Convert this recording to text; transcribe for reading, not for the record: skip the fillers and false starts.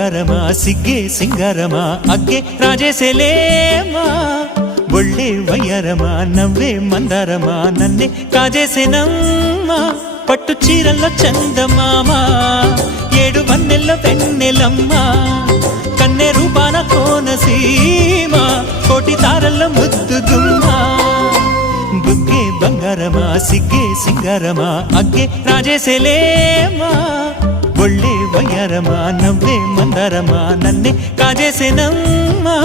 బంగారమా సిగ్గే సింగారమా అగ్గే రాజేసేలేమా ఒళ్ళే వయ్యారమా నవ్వే మందారమా నన్నే కాజేసేనమ్మా పట్టు చీరల్లో చందమామా ఏడు వన్నెల్లో వెన్నెలమ్మా కన్నె రూపాన కోనసీమ కోటి తారల్లో ముద్దుగుమ్మా బుగ్గే బంగారమా సిగ్గే సింగారమా అగ్గే రాజేసేలేమా ఒళ్ళే వయ్యారమా నవ్వే మందారమా నన్నే కాజేసేనమ్మా